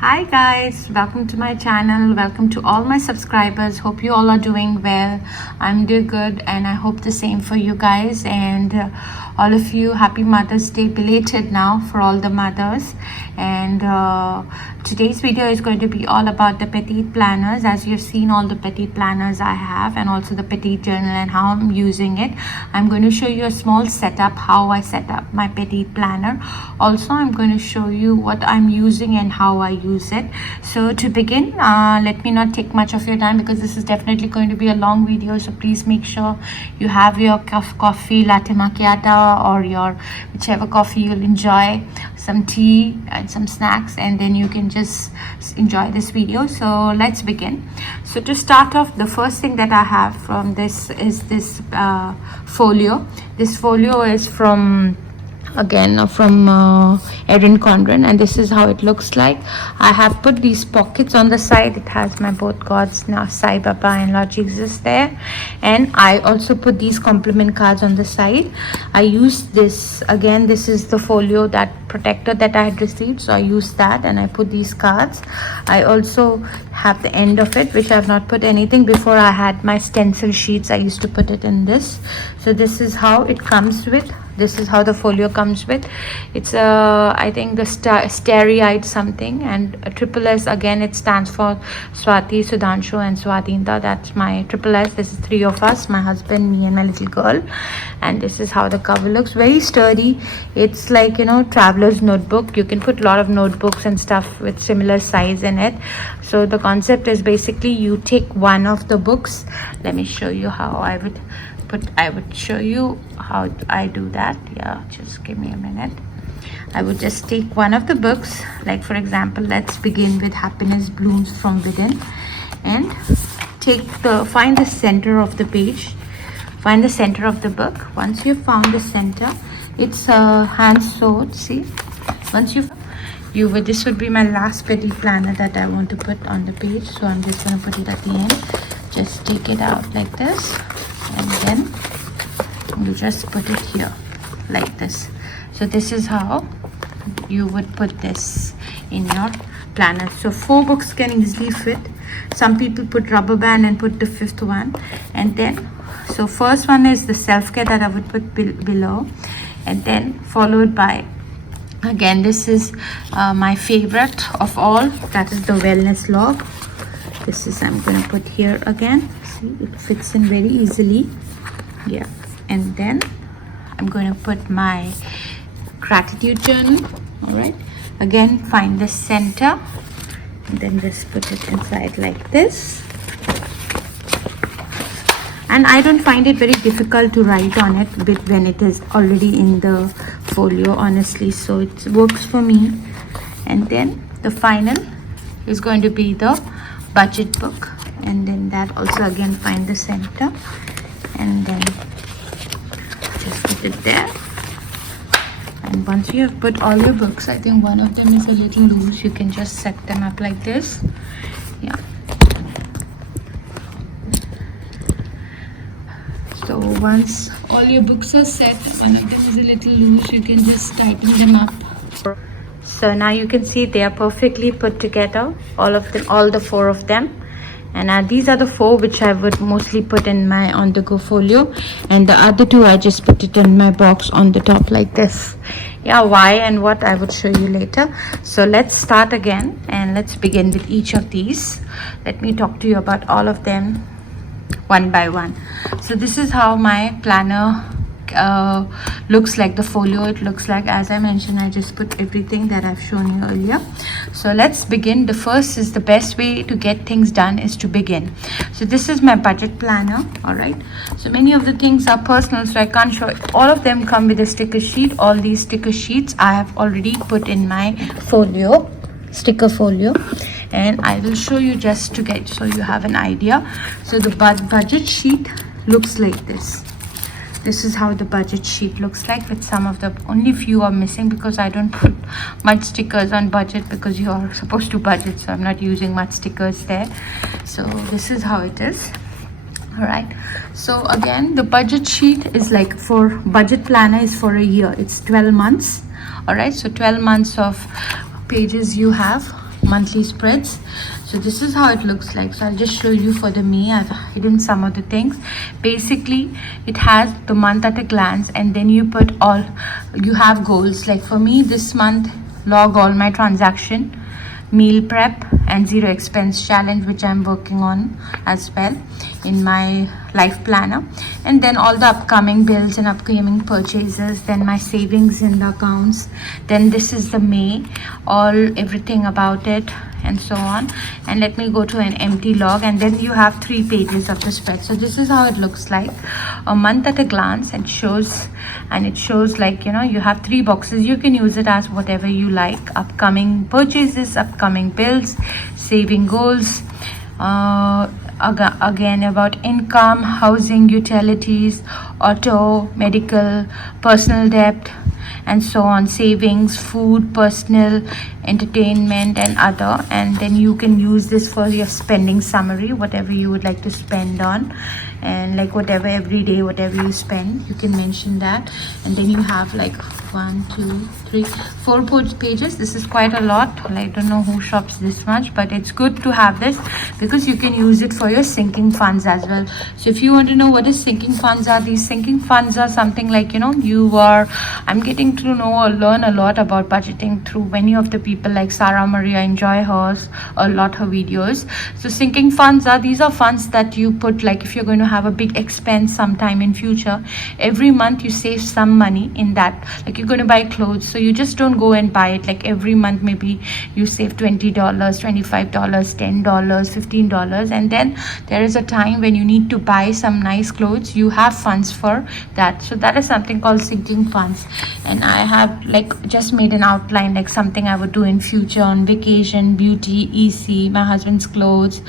Hi guys, welcome to my channel. Welcome to all my subscribers. Hope you all are doing well. I'm doing good and I hope the same for you guys, and all of you, happy Mother's Day belated now for all the mothers. And today's video is going to be all about the petite planners. As you've seen all the petite planners I have, and also the petite journal and how I'm using it. I'm going to show you a small setup, how I set up my petite planner. Also, I'm going to show you what I'm using and how I use it. So to begin, let me not take much of your time because this is definitely going to be a long video. So please make sure you have your coffee, latte macchiato, or your whichever coffee you'll enjoy, some tea and some snacks, and then you can just enjoy this video. So let's begin. So to start off, the first thing that I have from this is this folio. This folio is from Erin Condren, and this is how it looks like. I have put these pockets on the side. It has my both gods, now Sai Baba and Lord Jesus there, and I also put these compliment cards on the side. I use this again. This is the folio, that protector that I had received, so I used that and I put these cards. I also have the end of it, which I have not put anything. Before I had my stencil sheets, I used to put it in this. So this is how it comes with. This is how the folio comes with. It's I think the starry-eyed something, and triple S, again it stands for Swati, Sudhanshu and Swadhinta. That's my triple S. This is three of us, my husband, me and my little girl. And this is how the cover looks. Very sturdy. It's like, you know, traveler's notebook. You can put a lot of notebooks and stuff with similar size in it. So the concept is basically you take one of the books. Let me show you how I would show you how I do that. Yeah, just give me a minute. I would just take one of the books, like for example, let's begin with Happiness Blooms from Within, and find the center of the page, find the center of the book. Once you've found the center, it's hand sewed. See, once this would be my last petite planner that I want to put on the page, so I'm just going to put it at the end. Just take it out like this, and then you just put it here like this. So this is how you would put this in your planner. So 4 books can easily fit. Some people put rubber band and put the 5th one, and then so first one is the self-care that I would put below, and then followed by, again, this is my favorite of all, that is the wellness log. This is, I'm going to put here again. See, it fits in very easily. Yeah, and then I'm going to put my gratitude journal. All right, again, find the center and then just put it inside like this. And I don't find it very difficult to write on it when it is already in the folio, honestly, so it works for me. And then the final is going to be the budget book, and then that also again find the center, and then just put it there. And once you have put all your books, I think one of them is a little loose, you can just set them up like this. Yeah, so once all your books are set, one of them is a little loose, you can just tighten them up. So now you can see they are perfectly put together, all of them, all the 4 of them. And these are the 4 which I would mostly put in my on-the-go folio, and the other 2 I just put it in my box on the top like this. Yeah, why and what I would show you later. So let's start again and let's begin with each of these. Let me talk to you about all of them one by one. So this is how my planner looks like, the folio. It looks like, as I mentioned, I just put everything that I've shown you earlier. So let's begin. The first is the best way to get things done is to begin. So this is my budget planner. All right, so many of the things are personal, so I can't show it. All of them come with a sticker sheet. All these sticker sheets I have already put in my folio, sticker folio, and I will show you just to get, so you have an idea. So the budget sheet looks like this. This is how the budget sheet looks like, with some of the, only few are missing because I don't put much stickers on budget, because you are supposed to budget, so I'm not using much stickers there. So this is how it is. All right, so again, the budget sheet is like, for budget planner is for a year, it's 12 months. All right, so 12 months of pages you have. monthly spreads. So this is how it looks like. So I'll just show you for the May. I've hidden some of the things. Basically it has the month at a glance, and then you put all, you have goals. Like for me this month, log all my transaction, meal prep and zero expense challenge, which I'm working on as well in my life planner, and then all the upcoming bills and upcoming purchases, then my savings in the accounts, then this is the May, all everything about it and so on. And let me go to an empty log, and then you have 3 pages of the spread. So this is how it looks like, a month at a glance. It shows, and it shows like, you know, you have 3 boxes. You can use it as whatever you like: upcoming purchases, upcoming bills, saving goals, again about income, housing, utilities, auto, medical, personal debt and so on, savings, food, personal, entertainment and other. And then you can use this for your spending summary, whatever you would like to spend on, and like whatever every day, whatever you spend, you can mention that. And then you have like 1 2 3 4 pages. This is quite a lot. I don't know who shops this much, but it's good to have this because you can use it for your sinking funds as well. So if you want to know what is sinking funds are, these sinking funds are something like, you know, I'm getting to know or learn a lot about budgeting through many of the people like Sarah Maria. Enjoy hers a lot, her videos. So sinking funds are, these are funds that you put, like if you're going to have a big expense sometime in future, every month you save some money in that. Like you're going to buy clothes, so you just don't go and buy it. Like every month maybe you save $20, $25, $10, $15, and then there is a time when you need to buy some nice clothes, you have funds for that. So that is something called sinking funds. And I have like just made an outline, like something I would do in future on vacation, beauty, EC, my husband's clothes,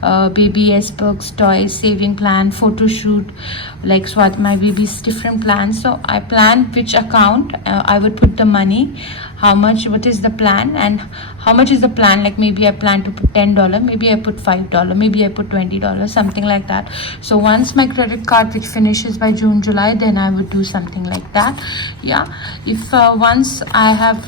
baby S books, toys, saving plan, photo shoot, like so what my baby's different plans. So I planned which account I would put the money, how much, what is the plan, and how much is the plan. Like maybe I plan to put $10, maybe I put $5, maybe I put $20, something like that. So once my credit card which finishes by June, July, then I would do something like that. Yeah, if once I have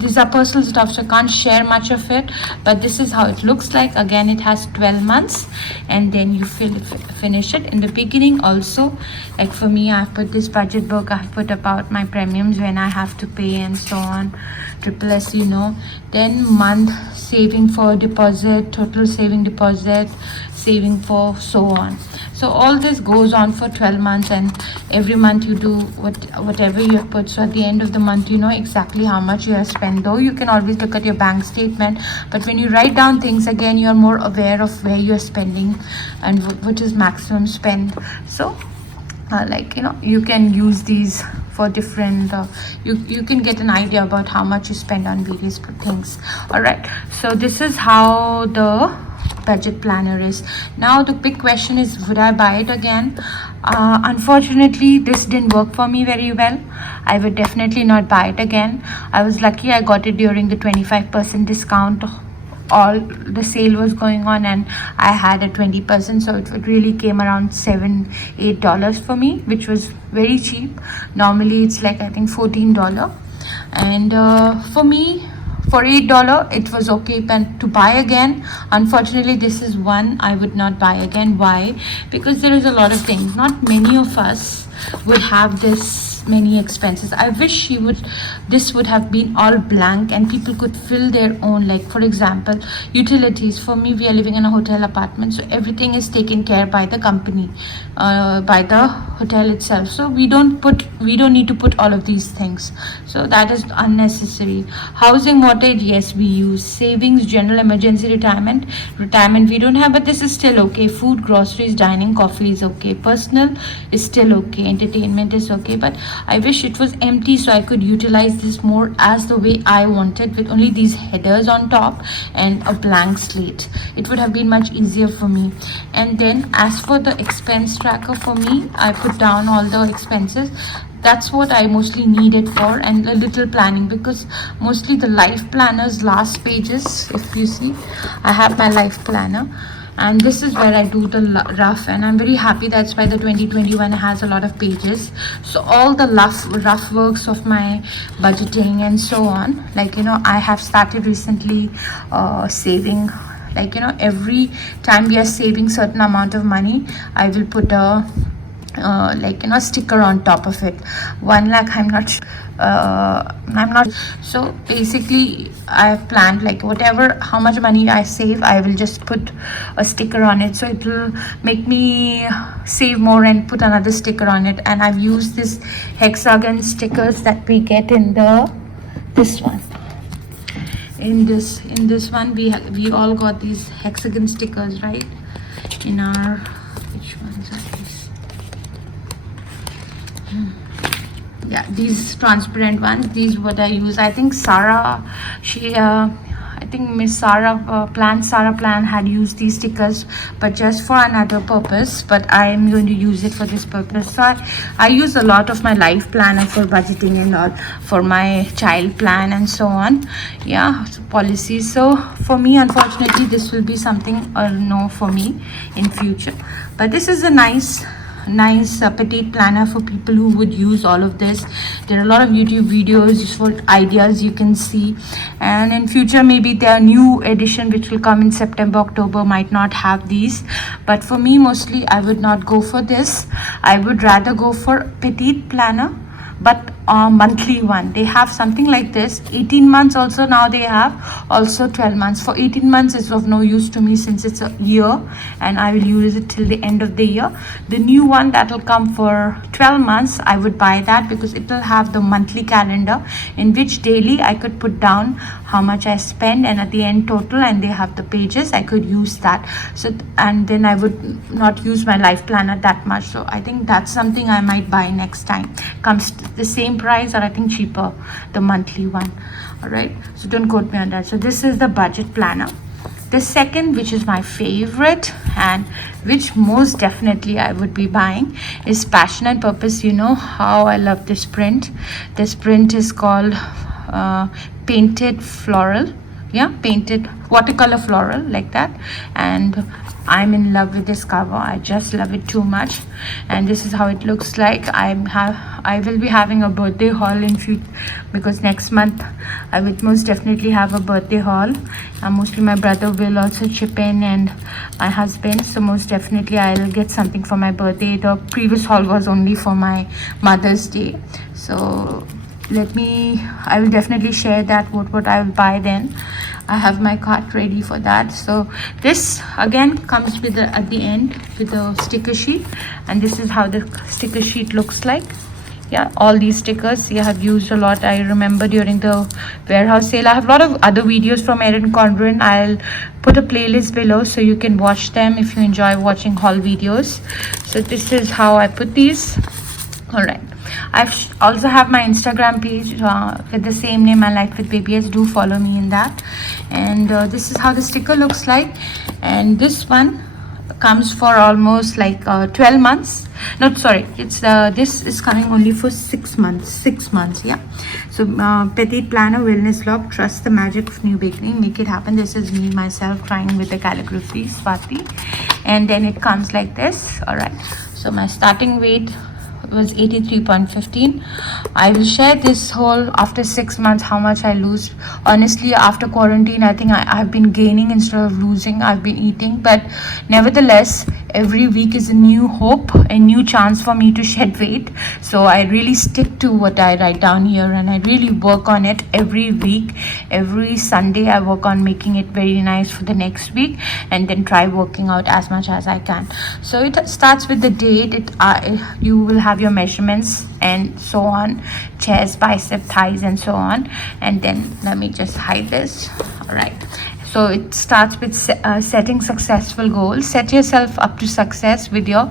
these are personal stuff, so I can't share much of it, but this is how it looks like. Again, it has 12 months, and then you finish it in the beginning. Also, like for me, I've put this budget book, I've put about my premiums when I have to pay and so on, triple S, you know. Then month saving for deposit, total saving deposit, saving for so on. So all this goes on for 12 months, and every month you do whatever you have put. So at the end of the month, you know exactly how much you have spent. Though you can always look at your bank statement, but when you write down things, again, you are more aware of where you are spending and what is maximum spend. So like, you know, you can use these for different you can get an idea about how much you spend on various things. All right, so this is how the budget planner is. Now the big question is, would I buy it again? Unfortunately, this didn't work for me very well. I would definitely not buy it again. I was lucky I got it during the 25% discount. All the sale was going on, and I had a 20%, so it really came around $7-8 for me, which was very cheap. Normally it's like I think $14, and for me, for $8 it was okay. And to buy again, unfortunately, this is one I would not buy again. Why? Because there is a lot of things. Not many of us would have this many expenses. I wish this would have been all blank and people could fill their own. Like for example, utilities. For me, we are living in a hotel apartment, so everything is taken care by the company, by the hotel itself. So we don't need to put all of these things, so that is unnecessary. Housing, mortgage, yes, we use. Savings, general emergency, retirement we don't have, but this is still okay. Food, groceries, dining, coffee is okay. Personal is still okay. Entertainment is okay, but I wish it was empty so I could utilize this more as the way I wanted, with only these headers on top and a blank slate. It would have been much easier for me. And then as for the expense tracker, for me, I put down all the expenses. That's what I mostly need it for, and a little planning, because mostly the life planner's last pages, if you see, I have my life planner, and this is where I do the rough, and I'm very happy. That's why the 2021 has a lot of pages. So all the rough works of my budgeting and so on, like, you know, I have started recently saving. Like, you know, every time we are saving certain amount of money, I will put a like, you know, sticker on top of it. 1 lakh, I'm not. So basically I've planned, like, whatever, how much money I save, I will just put a sticker on it, so it will make me save more and put another sticker on it. And I've used this hexagon stickers that we get in this one. In this one, we all got these hexagon stickers, right? In our, which ones are these? Yeah, these transparent ones. These what I use. I think Sarah, I think Miss Sarah Plan had used these stickers, but just for another purpose. But I am going to use it for this purpose. So I use a lot of my life planner for budgeting and all, for my child plan and so on. Yeah, so policies. So for me, unfortunately, this will be something or no for me in future. But this is a nice petite planner for people who would use all of this. There are a lot of YouTube videos for ideas you can see, and in future maybe their new edition which will come in September, October might not have these. But for me, mostly I would not go for this. I would rather go for petite planner, but monthly one. They have something like this, 18 months also. Now they have also 12 months. For 18 months it's of no use to me, since it's a year and I will use it till the end of the year. The new one that will come for 12 months, I would buy that, because it will have the monthly calendar in which daily I could put down how much I spend, and at the end total, and they have the pages. I could use that. So, and then I would not use my life planner that much. So I think that's something I might buy next time. Comes the same price, or I think cheaper, the monthly one. All right, so don't quote me on that. So this is the budget planner. The second, which is my favorite and which most definitely I would be buying, is Passion and Purpose. You know how I love this print. This print is called painted floral. Yeah, painted watercolor floral, like that. And I'm in love with this cover. I just love it too much. And this is how it looks like. I will be having a birthday haul in future, because next month I would most definitely have a birthday haul. Mostly my brother will also chip in, and my husband. So most definitely I'll get something for my birthday. The previous haul was only for my Mother's Day. So I will definitely share that what I will buy then. I have my cart ready for that. So this again comes with at the end with the sticker sheet, and this is how the sticker sheet looks like. Yeah, all these stickers I have used a lot. I remember during the warehouse sale. I have a lot of other videos from Erin Condren. I'll put a playlist below so you can watch them if you enjoy watching haul videos. So this is how I put these. All right, I also have my Instagram page with the same name, My Life with Baby S. Do follow me in that. And this is how the sticker looks like. And this one comes for almost like 12 months. No, sorry, it's this is coming only for 6 months. Yeah. So Petite Planner, Wellness Log, Trust the Magic of New Beginning, Make It Happen. This is me myself trying with the calligraphy, Swati. And then it comes like this. All right, so my starting weight was 83.15. I will share this whole after 6 months how much I lose. Honestly, after quarantine, I think I've been gaining instead of losing. I've been eating, but nevertheless, every week is a new hope, a new chance for me to shed weight. So I really stick to what I write down here, and I really work on it every week. Every Sunday I work on making it very nice for the next week, and then try working out as much as I can. So it starts with the date. You will have your measurements and so on, chest, bicep, thighs, and so on. And then let me just hide this. All right, so it starts with setting successful goals. Set yourself up to success with your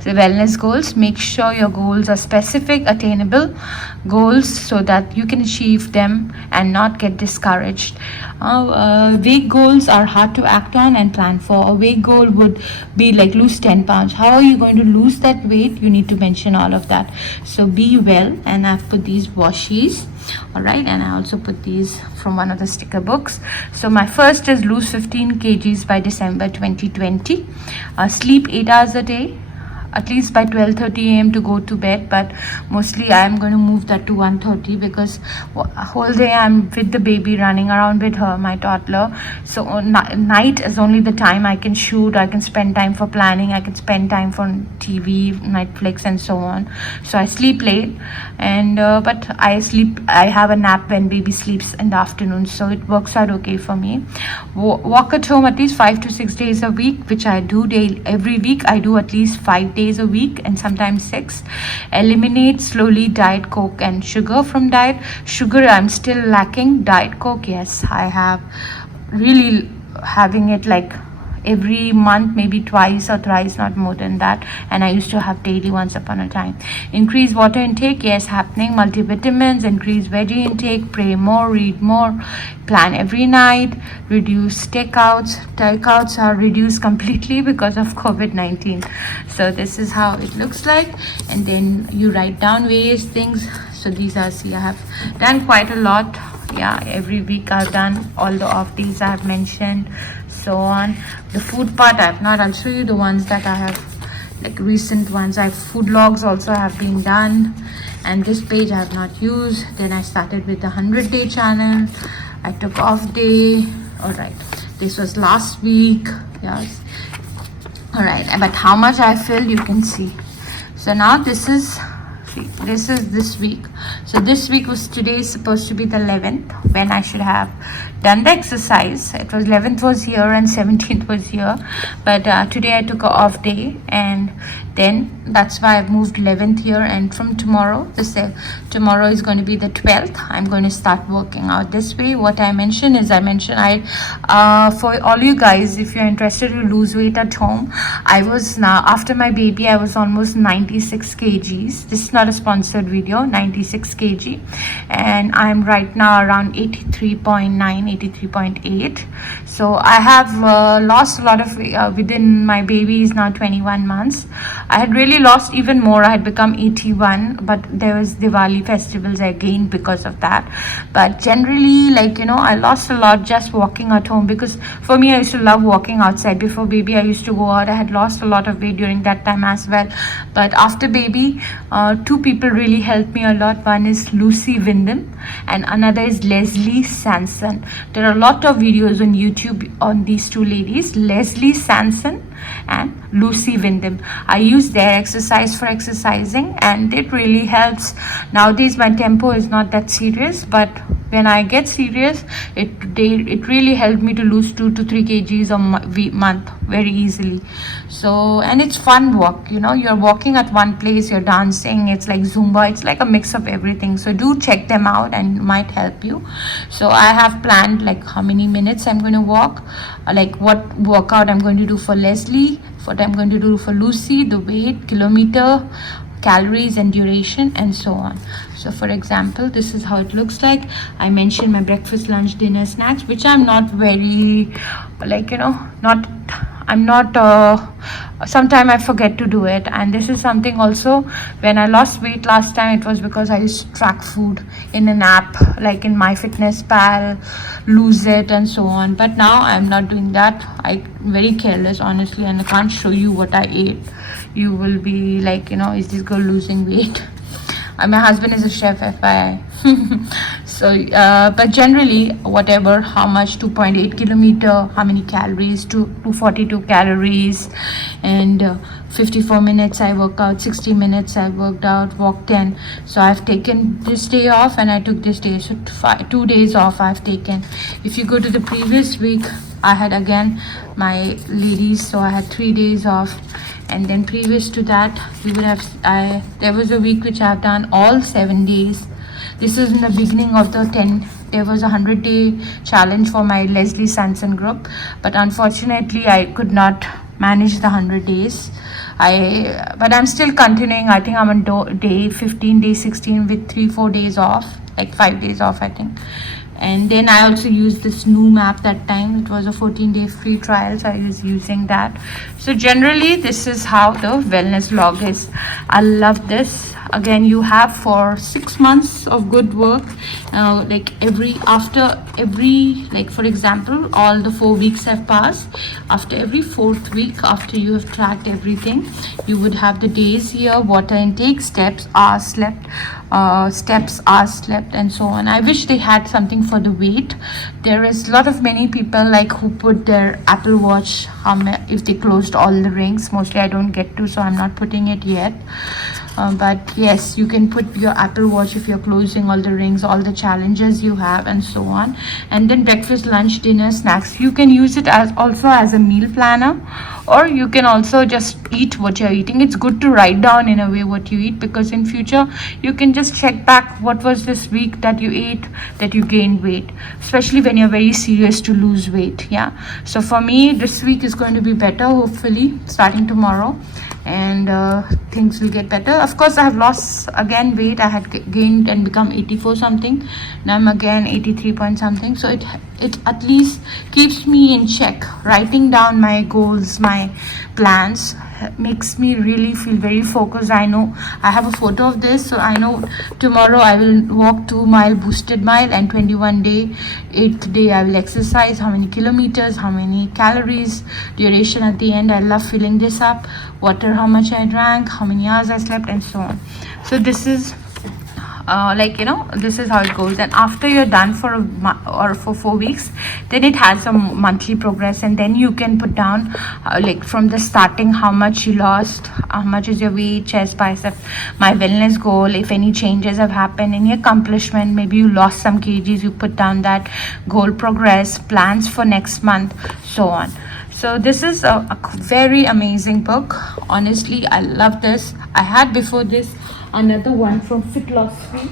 wellness goals. Make sure your goals are specific, attainable goals, so that you can achieve them and not get discouraged. Vague goals are hard to act on and plan for. A vague goal would be like lose 10 pounds. How are you going to lose that weight? You need to mention all of that. So be well, and I've put these washies. All right, and I also put these from one of the sticker books. So my first is lose 15 kgs by December 2020. Sleep 8 hours a day, at least by 12:30 a.m. to go to bed, but mostly I am going to move that to 1:30 because whole day I'm with the baby, running around with her, my toddler. So night is only the time I can shoot, I can spend time for planning, I can spend time for TV, Netflix and so on. So I sleep late, and but I have a nap when baby sleeps in the afternoon, so it works out okay for me. Walk at home at least 5 to 6 days a week, which I do every week. I do at least 5 days a week and sometimes 6. Eliminate slowly diet coke and sugar from diet. Sugar I'm still lacking. Diet coke, yes, I have really having it like every month, maybe twice or thrice, not more than that, and I used to have daily once upon a time. Increase water intake, yes, happening. Multivitamins, increase veggie intake, pray more, read more, plan every night, reduce takeouts are reduced completely because of COVID-19. So this is how it looks like, and then you write down various things. So these are, see, I have done quite a lot. Yeah, every week I've done all the off days I have mentioned, so on. The food part I've not, I'll show you the ones that I have, like recent ones. I have food logs also have been done, and this page I have not used. Then I started with the 100-day channel. I took off day. All right, this was last week. Yes, all right, but how much I filled you can see. So now this is this week. So this week was, today is supposed to be the 11th, when I should have done the exercise. It was 11th was here and 17th was here, but today I took a off day, and then that's why I've moved 11th here. And from tomorrow, tomorrow is going to be the 12th, I'm going to start working out this way. What I mentioned is, for all you guys, if you're interested to lose weight at home, I was, now after my baby, I was almost 96 kgs. This is not a sponsored video. 96 kg, and I'm right now around 83.9, 83.8. So I have lost a lot of within, my baby is now 21 months. I had really lost even more. I had become 81, but there was Diwali festivals I gained because of that. But generally, like, you know, I lost a lot just walking at home, because for me, I used to love walking outside. Before baby, I used to go out. I had lost a lot of weight during that time as well, but after baby, two people really helped me a lot. One is Lucy Wyndham and another is Leslie Sanson. There are a lot of videos on YouTube on these two ladies, Leslie Sanson and Lucy Wyndham. I use their exercise for exercising, and it really helps. Nowadays my tempo is not that serious, but when I get serious, it really helped me to lose 2 to 3 kgs a month very easily. So, and it's fun walk, you know, you're walking at one place, you're dancing, it's like Zumba, it's like a mix of everything. So do check them out and it might help you. So I have planned like how many minutes I'm going to walk, like what workout I'm going to do for Leslie, what I'm going to do for Lucy, the weight, kilometer, calories and duration, and so on. So for example, this is how it looks like. I mentioned my breakfast, lunch, dinner, snacks, which I'm not very, like, you know, sometimes I forget to do it. And this is something also, when I lost weight last time, it was because I used to track food in an app like in MyFitnessPal, Lose It and so on. But now I'm not doing that. I'm very careless, honestly, and I can't show you what I ate. You will be like, you know, is this girl losing weight? My husband is a chef, FYI. So but generally, whatever, how much, 2.8 kilometer, how many calories, 242 calories, and 54 minutes I work out, 60 minutes I worked out, walk 10. So I've taken this day off and I took this day, so 2 days off I've taken. If you go to the previous week, I had again my ladies, so I had 3 days off. And then previous to that, we would have, there was a week which I have done all 7 days. This is in the beginning of the 10. There was a 100-day challenge for my Leslie Sanson group, but unfortunately I could not manage the 100 days. But I'm still continuing. I think I'm on day 15, day 16 with 3-4 days off, like 5 days off, I think. And then I also used this Noom app that time. It was a 14-day free trial, so I was using that. So generally, this is how the wellness vlog is. I love this. again you have for 6 months of good work, like like for example, all the 4 weeks have passed. After every 4th week, after you have tracked everything, you would have the days here, water intake, steps, hours slept, and so on. I wish they had something for the weight. There is a lot of many people like who put their Apple Watch, if they closed all the rings. Mostly I don't get to, so I'm not putting it yet. But yes, you can put your Apple Watch if you're closing all the rings, all the challenges you have, and so on. And then breakfast, lunch, dinner, snacks, you can use it as also as a meal planner, or you can also just eat what you're eating. It's good to write down in a way what you eat, because in future you can just check back what was this week that you ate that you gained weight, especially when you're very serious to lose weight. Yeah, so for me this week is going to be better, hopefully starting tomorrow, and things will get better. Of course, I have lost again weight. I had gained and become 84 something. Now I'm again 83 point something. So it at least keeps me in check. Writing down my goals, my plans, makes me really feel very focused. I know I have a photo of this, so I know tomorrow I will walk 2 mile boosted mile, and 21 day 8th day I will exercise. How many kilometers, how many calories, duration at the end. I love filling this up. Water, how much I drank, how many hours I slept, and so on. So this is this is how it goes. And after you're done for for 4 weeks, then it has a monthly progress, and then you can put down like from the starting how much you lost, how much is your weight, chest, bicep, my wellness goal, if any changes have happened, any accomplishment, maybe you lost some kgs, you put down that goal, progress, plans for next month, so on. So this is a very amazing book. Honestly, I love this. I had before this another one from Philosophy,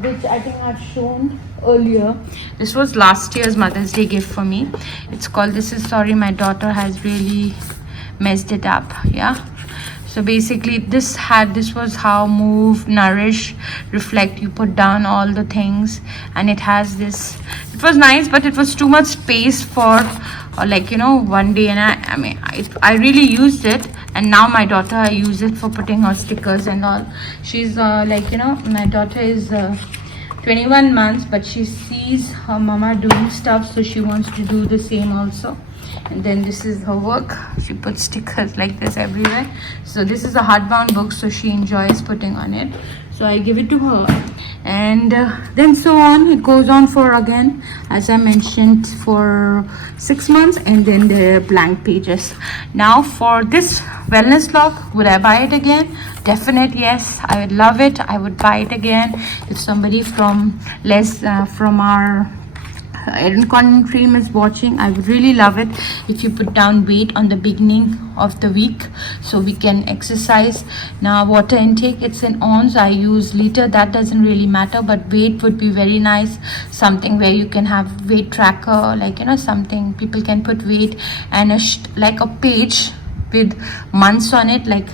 which I think I've shown earlier. This was last year's Mother's Day gift for me. It's called This Is Sorry, My Daughter Has Really Messed It Up. Yeah. So basically this was how move, nourish, reflect, you put down all the things, and it has this. It was nice, but it was too much space for one day, and I really used it. And now my daughter, I use it for putting her stickers and all. She's my daughter is 21 months, but she sees her mama doing stuff, so she wants to do the same also. And then this is her work. She puts stickers like this everywhere. So this is a hardbound book, so she enjoys putting on it. So I give it to her, and then so on. It goes on for, again, as I mentioned, for 6 months, and then there are blank pages. Now for this wellness log, would I buy it again? Definite yes, I would love it. I would buy it again if somebody from our Erin Condren team is watching. I would really love it if you put down weight on the beginning of the week, so we can exercise. Now water intake, it's in ounce, I use liter, that doesn't really matter, but weight would be very nice. Something where you can have weight tracker, something people can put weight, and a page with months on it, like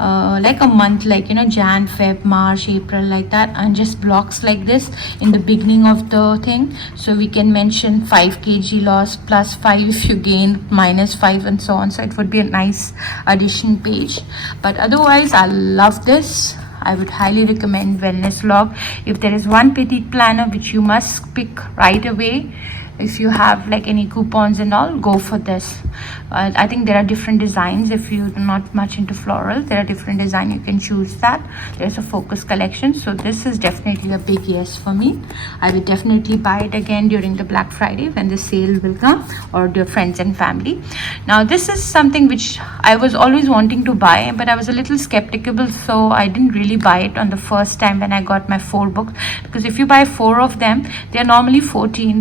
a month, Jan, Feb, March, April, like that, and just blocks like this in the beginning of the thing, so we can mention 5 kg loss, plus 5 if you gain, minus 5, and so on. So it would be a nice addition page. But otherwise, I love this. I would highly recommend Wellness Log. If there is one petite planner which you must pick right away, if you have any coupons and all, go for this. I think there are different designs. If you're not much into floral, there are different designs, you can choose that. There's a focus collection, so this is definitely a big yes for me. I will definitely buy it again during the Black Friday when the sale will come, or the friends and family. Now this is something which I was always wanting to buy, but I was a little skeptical, so I didn't really buy it on the first time when I got my 4 books, because if you buy 4 of them, they are normally $14.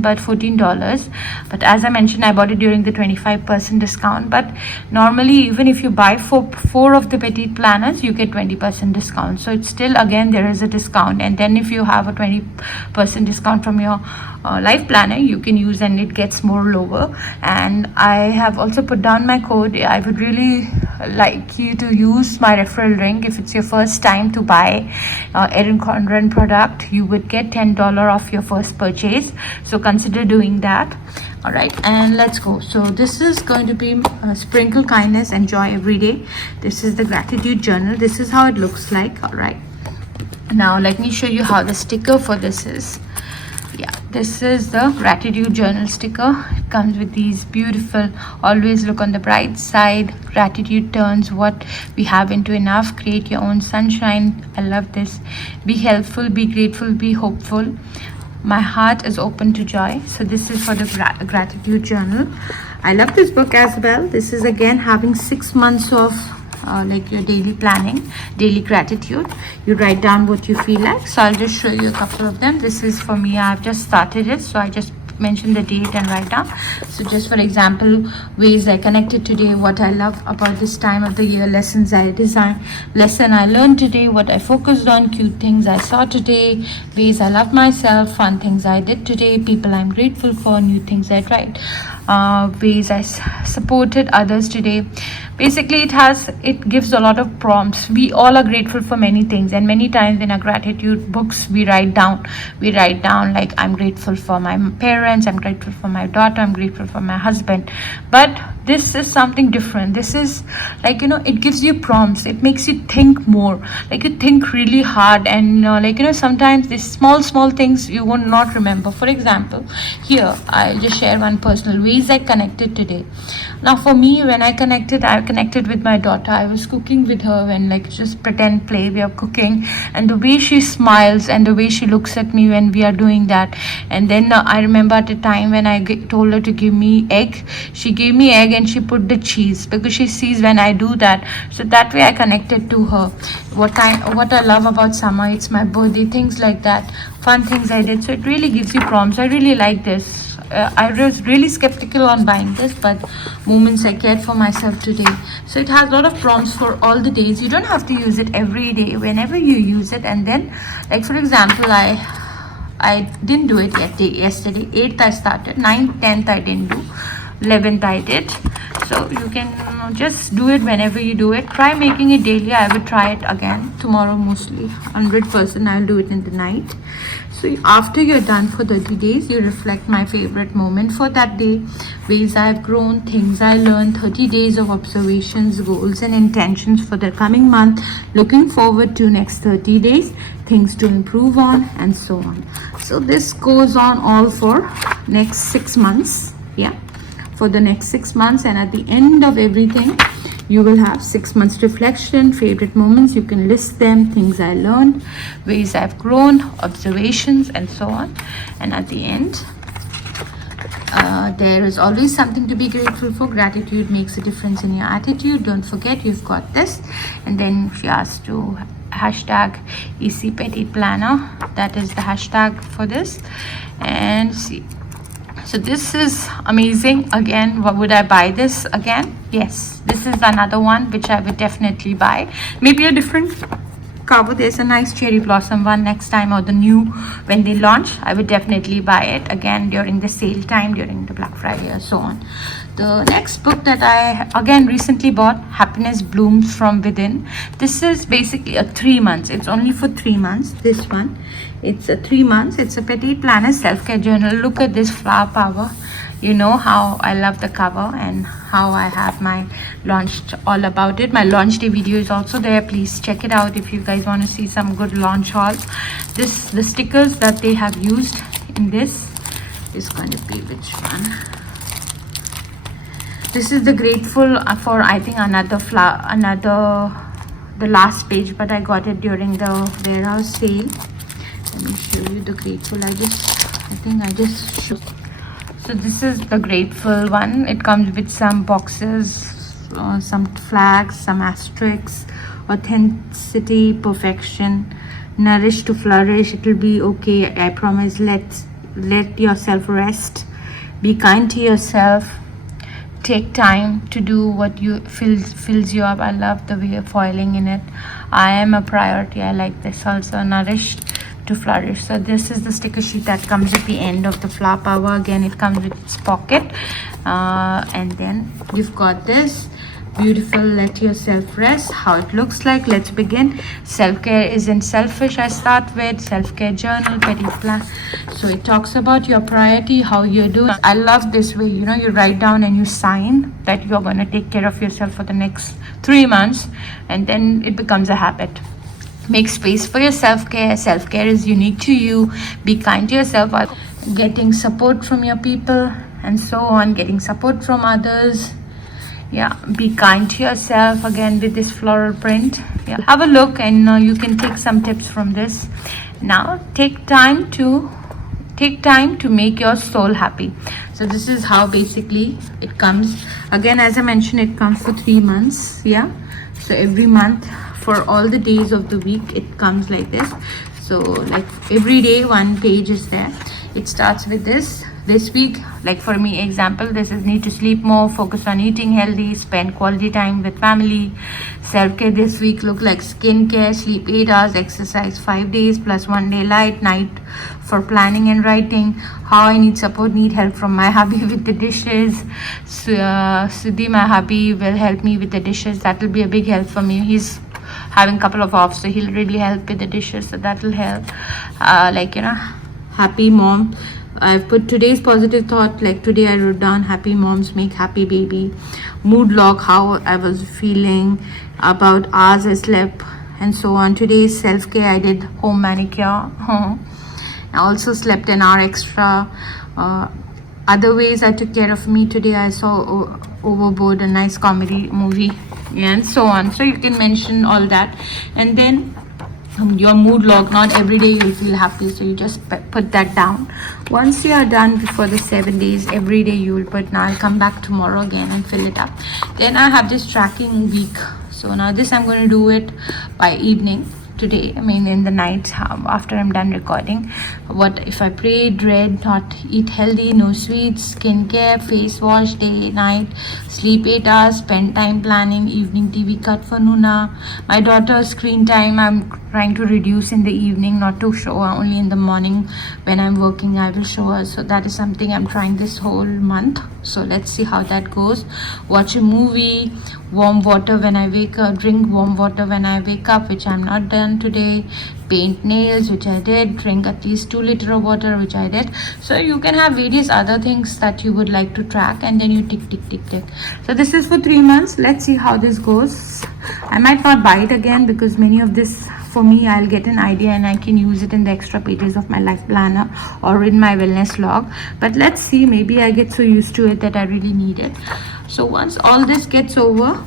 But as I mentioned, I bought it during the 25% discount. But normally, even if you buy 4 of the petite planners, you get 20% discount. So it's still, again, there is a discount. And then if you have a 20% discount from your life planner, you can use, and it gets more lower. And I have also put down my code. I would really like you to use my referral link. If it's your first time to buy Erin Condren product, you would get $10 off your first purchase. So consider doing that. All right, and let's go. So this is going to be sprinkle kindness and joy every day. This is the gratitude journal. This is how it looks like. All right, Now let me show you how the sticker for this is. Yeah, this is the gratitude journal sticker. It comes with these beautiful, always look on the bright side, gratitude turns what we have into enough, create your own sunshine. I love this. Be helpful, be grateful, be hopeful. My heart is open to joy. So this is for the gratitude journal. I love this book as well. This is again having 6 months of like your daily planning, daily gratitude. You write down what you feel like. So I'll just show you a couple of them. This is for me, I've just started it, so I just mention the date and write down. So just for example, ways I connected today, what I love about this time of the year, lesson I learned today, what I focused on, cute things I saw today, ways I love myself, fun things I did today, people I'm grateful for, new things I tried, ways I supported others today. Basically it gives a lot of prompts. We all are grateful for many things, and many times in our gratitude books we write down like, I'm grateful for my parents, I'm grateful for my daughter, I'm grateful for my husband. But this is something different. This is like, it gives you prompts. It makes you think more, like you think really hard, and sometimes these small things you will not remember. For example, here I just share one personal ways I connected today. Now for me, when I connected with my daughter. I was cooking with her, when like just pretend play, we are cooking, and the way she smiles and the way she looks at me when we are doing that. And then I remember at a time when I told her to give me egg, she gave me egg and she put the cheese, because she sees when I do that. So that way I connected to her. What I love about summer, it's my birthday, things like that, fun things I did. So it really gives you prompts. I really like this. I was really skeptical on buying this, but moments I cared for myself today. So it has a lot of prompts for all the days. You don't have to use it every day, whenever you use it. And then, like for example, I didn't do it yesterday. 8th I started, 9th, 10th I didn't do, 11th I did. So you can just do it whenever you do it. Try making it daily. I will try it again tomorrow, mostly 100%. I'll do it in the night. So after you're done for 30 days, you reflect my favorite moment for that day, ways I've grown, things I learned, 30 days of observations, goals and intentions for the coming month, looking forward to next 30 days, things to improve on, and so on. So this goes on all for next 6 months. Yeah, for the next 6 months, and at the end of everything you will have 6 months reflection, favorite moments, you can list them, things I learned, ways I've grown, observations, and so on. And at the end, there is always something to be grateful for. Gratitude makes a difference in your attitude. Don't forget, you've got this. And then she asked to hashtag EC Petit Planner. That is the hashtag for this. And see, so this is amazing. Again, what would I buy this again? Yes, this is another one which I would definitely buy. Maybe a different cover. There's a nice cherry blossom one next time, or the new when they launch. I would definitely buy it again during the sale time, during the Black Friday or so on. The next book that I again recently bought, Happiness Blooms from Within. This is basically a 3 months. It's only for 3 months. This one, it's a 3 months. It's a Petit Planner self-care journal. Look at this flower power. You know how I love the cover and how I have my launched all about it. My launch day video is also there. Please check it out if you guys want to see some good launch hauls. The stickers that they have used in this is going to be which one? This is the grateful for, I think, the last page, but I got it during the warehouse sale. Let me show you the grateful. I think I just show. So this is the grateful one. It comes with some boxes, some flags, some asterisks, authenticity, perfection, nourish to flourish. It will be okay, I promise. Let yourself rest. Be kind to yourself. Take time to do what you fills you up. I love the way of foiling in it. I am a priority. I like this also. Nourished to flourish. So this is the sticker sheet that comes at the end of the flower power. Again, it comes with its pocket, and then you've got this beautiful let yourself rest, how it looks like. Let's begin. Self-care isn't selfish. I start with self-care journal, Petit Plan. So it talks about your priority, how you're doing. I love this way, you write down and you sign that you're going to take care of yourself for the next 3 months, and then it becomes a habit. Make space for your self-care. Self-care is unique to you. Be kind to yourself. Getting support from your people and so on, getting support from others. Yeah, be kind to yourself again with this floral print. Yeah, have a look and you can take some tips from this. Now take time to make your soul happy. So this is how basically it comes. Again, as I mentioned, it comes for 3 months. Yeah, so every month for all the days of the week it comes like this. So like every day one page is there. It starts with this week, like for me example, this is need to sleep more, focus on eating healthy, spend quality time with family. Self-care this week look like skincare, sleep 8 hours, exercise 5 days plus 1 day light night for planning and writing. How I need support, need help from my hubby with the dishes. Siddhi, my hubby, will help me with the dishes. That will be a big help for me. He's having a couple of off, so he'll really help with the dishes, so that will help. Like, you know, happy mom, I've put today's positive thought. Like today I wrote down happy moms make happy baby. Mood log, how I was feeling, about hours I slept and so on. Today's self-care, I did home manicure. I also slept an hour extra. Other ways I took care of me today, I saw Overboard, a nice comedy movie, and so on. So you can mention all that, and then your mood log. Not every day you'll feel happy, so you just put that down. Once you are done before the 7 days, every day you will put, now I'll come back tomorrow again and fill it up. Then I have this tracking week. So now this I'm going to do it by evening today, I mean in the night, after I'm done recording. What if I prayed, read, not eat healthy, no sweets, skincare, face wash, day, night, sleep 8 hours, spend time planning, evening TV cut for Nuna. My daughter's screen time I'm trying to reduce in the evening, not to show her, only in the morning when I'm working I will show her. So that is something I'm trying this whole month. So let's see how that goes. Watch a movie, warm water when I wake up, drink warm water when I wake up, which I'm not done today. Paint nails, which I did. Drink at least 2 liters of water, which I did. So you can have various other things that you would like to track, and then you tick tick tick tick. So this is for 3 months. Let's see how this goes. I might not buy it again because many of this, for me, I'll get an idea and I can use it in the extra pages of my life planner or in my wellness log. But let's see, maybe I get so used to it that I really need it. So once all this gets over,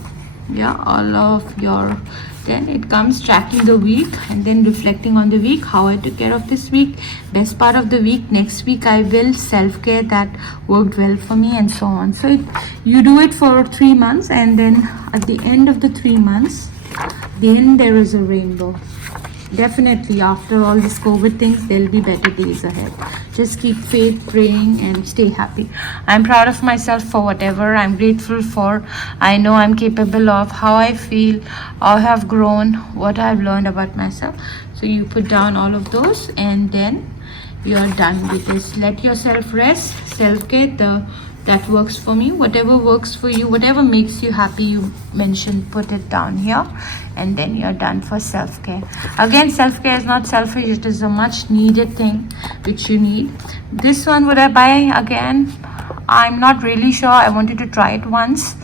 yeah, all of your, then it comes tracking the week and then reflecting on the week, how I took care of this week, best part of the week. Next week I will self-care that worked well for me, and so on. So you do it for 3 months, and then at the end of the 3 months, then there is a rainbow. Definitely after all this COVID things, there'll be better days ahead. Just keep faith, praying, and stay happy. I'm proud of myself for whatever I'm grateful for. I know I'm capable of, how I feel, how I have grown, what I've learned about myself. So you put down all of those, and then you're done with this. Let yourself rest. Self-care, that works for me. Whatever works for you, whatever makes you happy, you mention, put it down here, and then you're done for self-care. Again, self-care is not selfish, it is a much needed thing which you need. This one, would I buy again? I'm not really sure. I wanted to try it once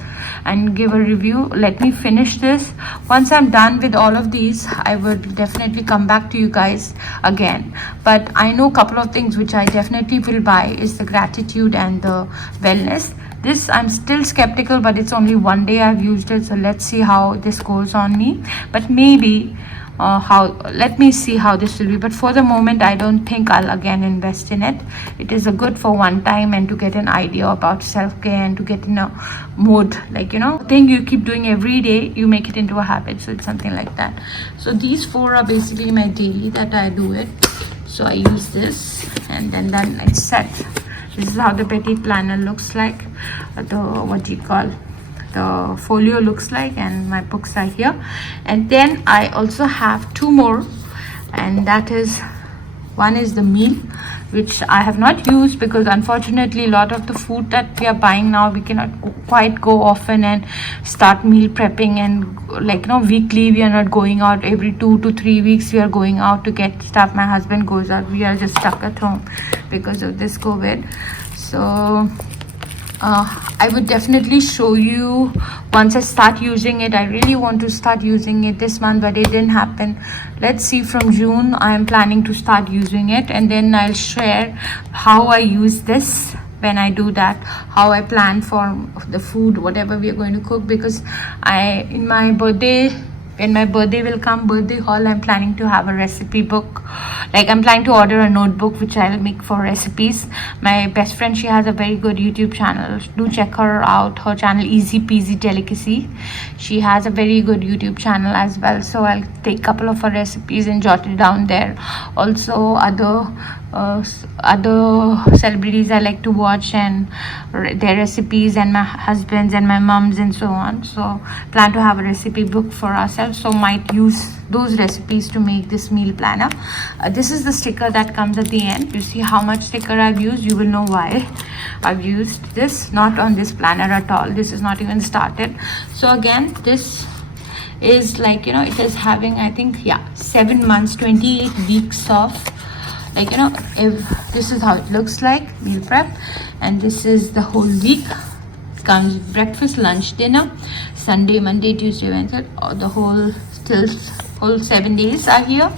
and give a review. Let me finish this. Once I'm done with all of these, I would definitely come back to you guys again. But I know a couple of things which I definitely will buy is the gratitude and the wellness. This I'm still skeptical, but it's only 1 day I've used it, so let's see how this goes on me. But maybe let me see how this will be. But for the moment, I don't think I'll again invest in it. It is a good for one time and to get an idea about self-care and to get in a mode, like, you know, thing you keep doing every day, you make it into a habit. So it's something like that. So these 4 are basically my daily that I do it. So I use this, and then it's set. This is how the petite planner looks like. The folio looks like, and my books are here. And then I also have 2 more, and that is, one is the meal, which I have not used because unfortunately a lot of the food that we are buying now, we cannot quite go often and start meal prepping, and like, you know, weekly we are not going out. Every 2 to 3 weeks we are going out to get stuff. My husband goes out, we are just stuck at home because of this COVID. So I would definitely show you once I start using it. I really want to start using it this month, but it didn't happen. Let's see, from June I am planning to start using it, and then I'll share how I use this. When I do that, how I plan for the food, whatever we are going to cook, because in my birthday, when my birthday will come, birthday haul, I'm planning to have a recipe book. Like, I'm planning to order a notebook which I'll make for recipes. My best friend, she has a very good YouTube channel. Do check her out. Her channel, Easy Peasy Delicacy. She has a very good YouTube channel as well. So I'll take a couple of her recipes and jot it down there. Also, other celebrities I like to watch and their recipes, and my husband's and my mom's and so on. So plan to have a recipe book for ourselves, so might use those recipes to make this meal planner. This is the sticker that comes at the end. You see how much sticker I've used. You will know why I've used this. Not on this planner at all. This is not even started. So again, this is like, you know, it is having, I think, 7 months, 28 weeks of, like, you know, if this is how it looks like, meal prep. And this is the whole week. It comes breakfast, lunch, dinner, Sunday, Monday, Tuesday, Wednesday, the whole 7 days are here.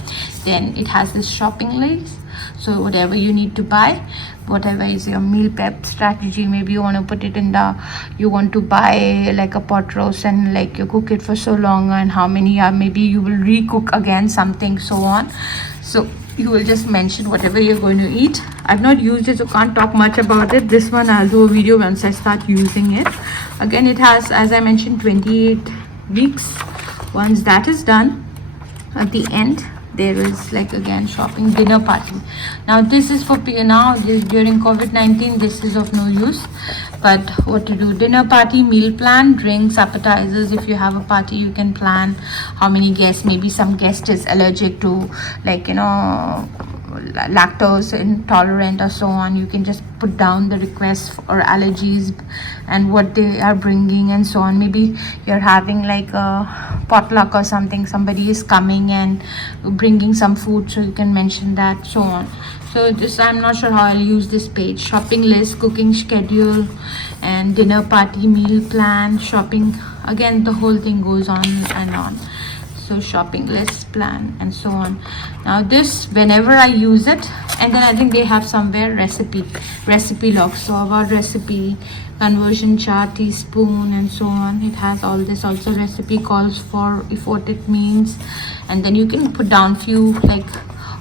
Then it has this shopping list, so whatever you need to buy, whatever is your meal prep strategy, maybe you want to put it in the, you want to buy like a pot roast and like you cook it for so long, and how many are, maybe you will recook again something, so on. So you will just mention whatever you're going to eat. I've not used it, so can't talk much about it. This one I'll do a video once I start using it. Again, it has, as I mentioned, 28 weeks. Once that is done, at the end there is, like, again, shopping, dinner party. Now this is for now, during COVID-19, this is of no use. But what to do: dinner party, meal plan, drinks, appetizers. If you have a party, you can plan how many guests. Maybe some guest is allergic to, like, you know, lactose intolerant or so on. You can just put down the requests or allergies and what they are bringing and so on. Maybe you're having like a potluck or something, somebody is coming and bringing some food, so you can mention that, so on. So this, I'm not sure how I'll use this page. Shopping list, cooking schedule, and dinner party, meal plan, shopping. Again, the whole thing goes on and on. So shopping list, plan, and so on. Now this, whenever I use it, and then I think they have somewhere recipe log. So about recipe, conversion chart, teaspoon, and so on. It has all this. Also recipe calls for, if what it means, and then you can put down few, like,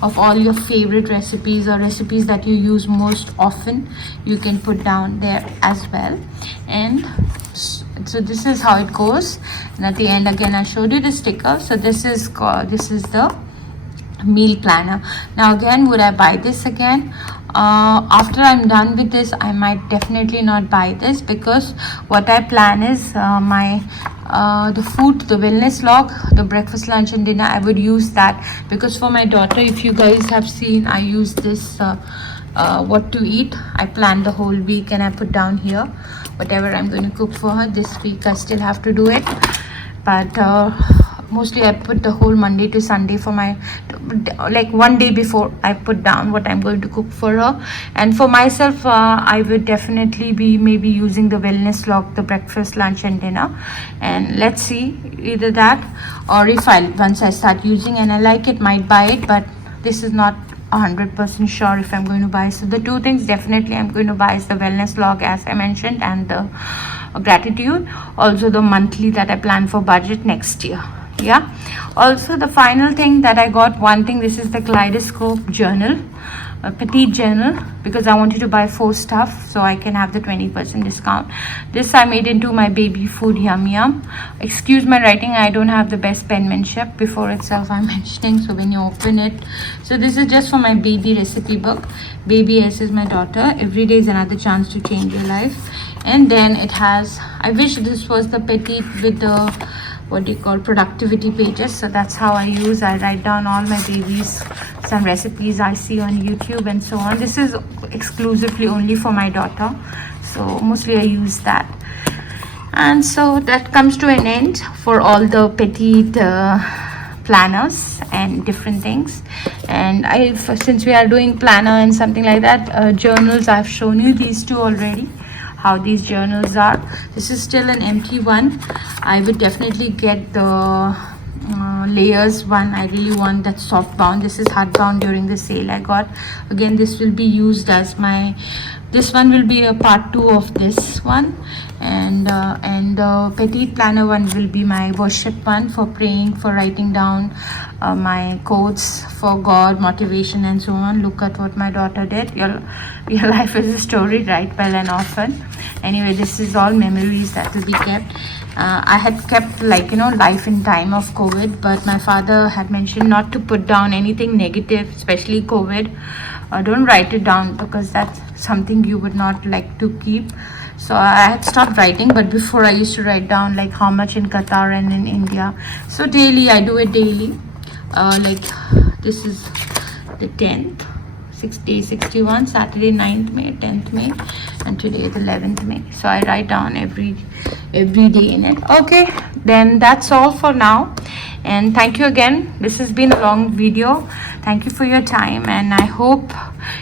of all your favorite recipes or recipes that you use most often. You can put down there as well. And so this is how it goes. And at the end, again, I showed you the sticker. So this is the meal planner. Now again, would I buy this again? After I'm done with this, I might definitely not buy this, because what I plan is the food, the wellness log, the breakfast, lunch, and dinner, I would use that, because for my daughter, if you guys have seen, I use this what to eat. I plan the whole week and I put down here whatever I'm going to cook for her. This week I still have to do it, but mostly I put the whole Monday to Sunday for my, like, one day before I put down what I'm going to cook for her. And for myself, I would definitely be maybe using the wellness log, the breakfast, lunch, and dinner. And let's see, either that, or if once I start using and I like it, might buy it. But this is not 100% sure if I'm going to buy. So the two things definitely I'm going to buy is the wellness log, as I mentioned, and the gratitude, also the monthly that I plan for budget next year. Yeah, also the final thing that I got, one thing, this is the Kaleidoscope journal, a petite journal, because I wanted to buy 4 stuff so I can have the 20% discount. This I made into my baby food, yum yum. Excuse my writing, I don't have the best penmanship. Before itself I'm mentioning, so when you open it, so this is just for my baby recipe book. Baby S is my daughter. Every day is another chance to change your life. And then it has, I wish this was the petite with the, what do you call, productivity pages. So that's how I write down all my babies, some recipes I see on YouTube and so on. This is exclusively only for my daughter, so mostly I use that. And so that comes to an end for all the petite planners and different things. And since we are doing planner and something like that, journals, I've shown you these two already, how these journals are. This is still an empty one. I would definitely get the layers one. I really want that soft bound. This is hard bound during the sale I got. Again, this will be used as my, this one will be a part 2 of this one, and the petite planner one will be my worship one for praying, for writing down my quotes for God, motivation and so on. Look at what my daughter did. Your life is a story, write well and often. Anyway, this is all memories that will be kept. I had kept, like, you know, life in time of COVID, but my father had mentioned not to put down anything negative, especially COVID. Don't write it down, because that's something you would not like to keep. So I had stopped writing, but before I used to write down like how much in Qatar and in India. So daily, I do it daily. Like this is the 10th, 60, 61, Saturday 9th May, 10th May, and today the 11th May. So I write down every day in it. Okay, then that's all for now, and thank you again. This has been a long video. Thank you for your time, and I hope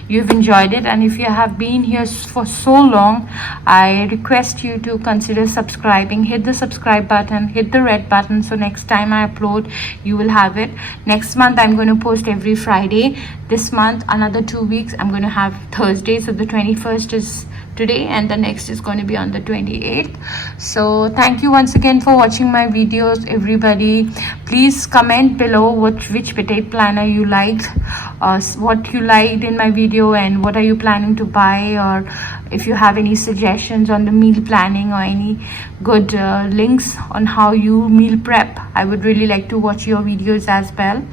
you've enjoyed it. And if you have been here for so long, I request you to consider subscribing. Hit the subscribe button, hit the red button, so next time I upload you will have it. Next month I'm going to post every Friday. This month, another 2 weeks, I'm going to have Thursday. So the 21st is today, and the next is going to be on the 28th. So thank you once again for watching my videos, everybody. Please comment below which petite planner you liked, what you liked in my video, and what are you planning to buy, or if you have any suggestions on the meal planning or any good links on how you meal prep. I would really like to watch your videos as well.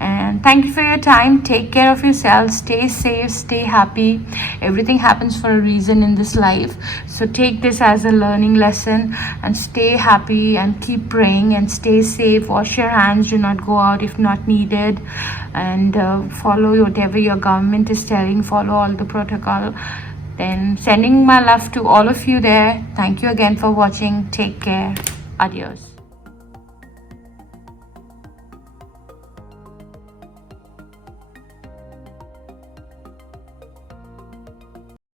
And thank you for your time. Take care of yourself, stay safe, stay happy. Everything happens for a reason in this life, so take this as a learning lesson, and stay happy and keep praying and stay safe. Wash your hands, do not go out if not needed, and follow whatever your government is telling. Follow all the protocol. Then sending my love to all of you there. Thank you again for watching. Take care. Adios.